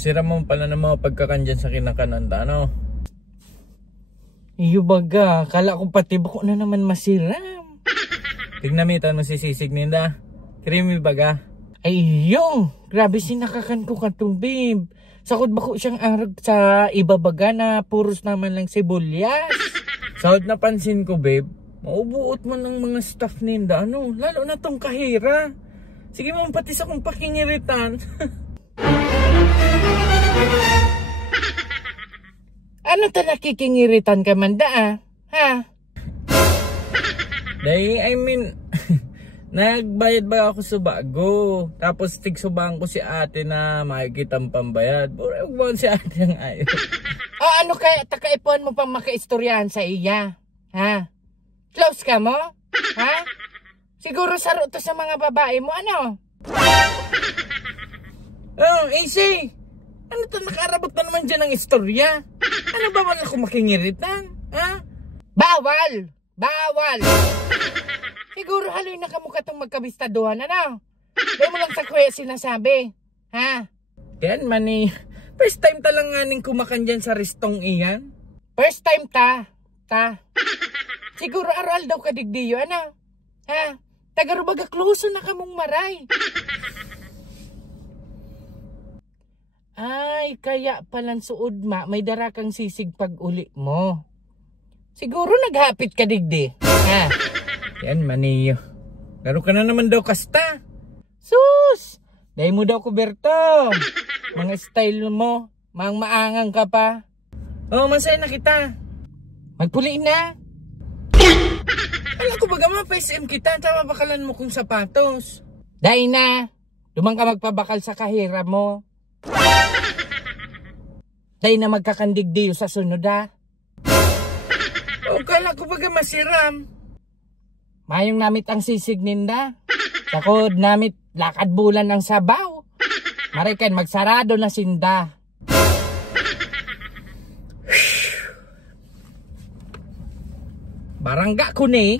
Masira mo pala ng mga pagkakandyan sa kinakananda, no? Iyo baga, kala ko pati buko na naman masiram. Tignamitan mo si Sisig Ninda. Creamy baga. Ay yo, grabe sinakakan ko katong babe. Sakod bako siyang arag sa iba baga na puros naman lang sibuyas. Sahod na pansin ko, babe. Maubuot mo ng mga staff Ninda, ano? Lalo na tong kahira. Sige mo, pati sa kong pakingiritan. Ano ta nakikingiritan ka man da ha? I mean, nagbayad ba ako sa bago? Tapos tigsubang ko si ate na makikita ang pambayad. Pero huwag si ate ang ayaw. O ano kaya takaipuan mo pang makaistoryahan sa iya? Ha? Close ka mo? Ha? Siguro saro to sa mga babae mo, ano? Oh, AC! Ano to, nakarabot na naman dyan ng istorya? Ano ba wala akong makingiritan? Ha? Bawal! Bawal! Siguro haloy na kamukha itong magkabistaduhan, ano? Dahil mo lang sa kuya sinasabi. Ha? Yan, mani. First time talang nga ning kumakan dyan sa restong iyan. First time ta. Siguro aral daw kadigdiyo, ano? Ha? Tagarubaga kluso na kamong maray. Ay, kaya palang suod ma, may darakang sisig pag uli mo. Siguro naghapit ka digdi. Ha? Yan, maniyo. Laro ka na naman daw kasta. Sus! Dahil mo daw kuberto. Mga style mo, maangang ka pa. Oh, masaya na kita. Magpuli na. Alam ko baga ma-PSM kita, tama bakalan mo kong sapatos. Dahil na, dumang ka magpabakal sa kahira mo. Dahil na magkakandigdiyo sa sunod ha. O kala ko baga masiram. Mayong namit ang sisig Ninda. Sakod namit lakad bulan ng sabaw. Marikan magsarado na sinda. Barangga ko ni.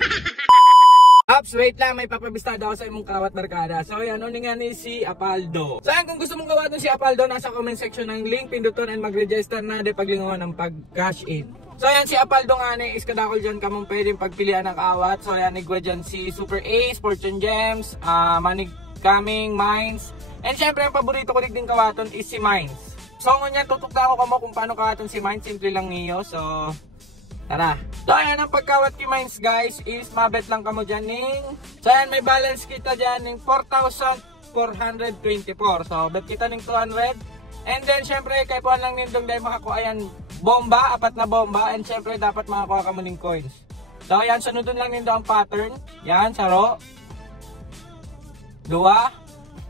Ups, wait lang, may papabistado ako sa imong kawat barkada. So yan, ano nga ni si Apaldo. So yan, kung gusto mong kawatin si Apaldo, nasa comment section ng link, pinduton and mag-register na de paglingawan ng pag-cash in. So yan, si Apaldo nga ni, iskadakol dyan ka mong pwedeng pagpilian ng kawat. So yan, igwa dyan si Super Ace, Fortune Gems, Manig Coming, Mines. And syempre, ang paborito ko din kawaton is si Mines. So ngunyan, tutukta ako kamo kung paano kawaton si Mines, simple lang niyo. So tara. So ayan, ang pagkawat kay Mines guys is mabet lang kamo dyan ning. So ayan, may balance kita dyan ning 4,424. So bet kita ning 200. And then syempre kay puan lang nindong dahil makakuha ayan bomba, 4 na bomba. And syempre dapat makakuha kamo ning coins. So ayan, sunodon lang nindong ang pattern. Yan, saro 2.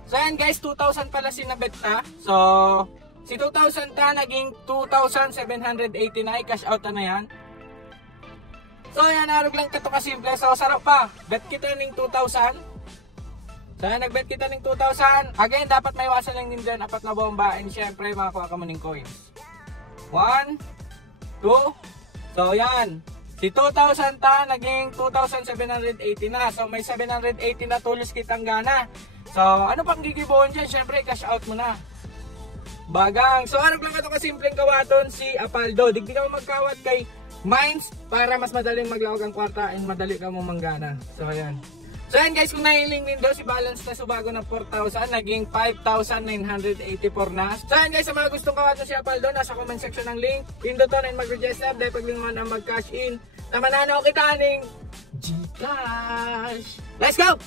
So ayan guys, 2,000 pala sinabet ta. So si 2,000 ta naging 2,780 na, i-cash out na yan. So yan, narog lang ito kasimple. So sarap pa, bet kita ning 2,000. So yan, nagbet kita ning 2,000. Again, dapat may iwasan lang din dyan 4 na bomba. And syempre, makakuha ka mo ning coins. 1, 2. So yan, si 2,000 ta, naging 2,780 na. So may 780 na tulos kitang gana. So ano pang gigibuhon dyan? Syempre, cash out mo na. Bagang. So ano lang ito kasimpleng kawaton si Apaldo. Digdi ka magkawat kay Mines para mas madaling maglawag ang kwarta and madali ka mo manggana. So ayan. So ayan guys, kung nahiling nindo si balance na subago ng 4,000 naging 5,984 na. So ayan guys, sa mga gustong kawaton si Apaldo, nasa comment section ng link. Pinduton and mag-register dahil paglingon ang mag-cash in. Tamananaw kita ning Gcash. Let's go!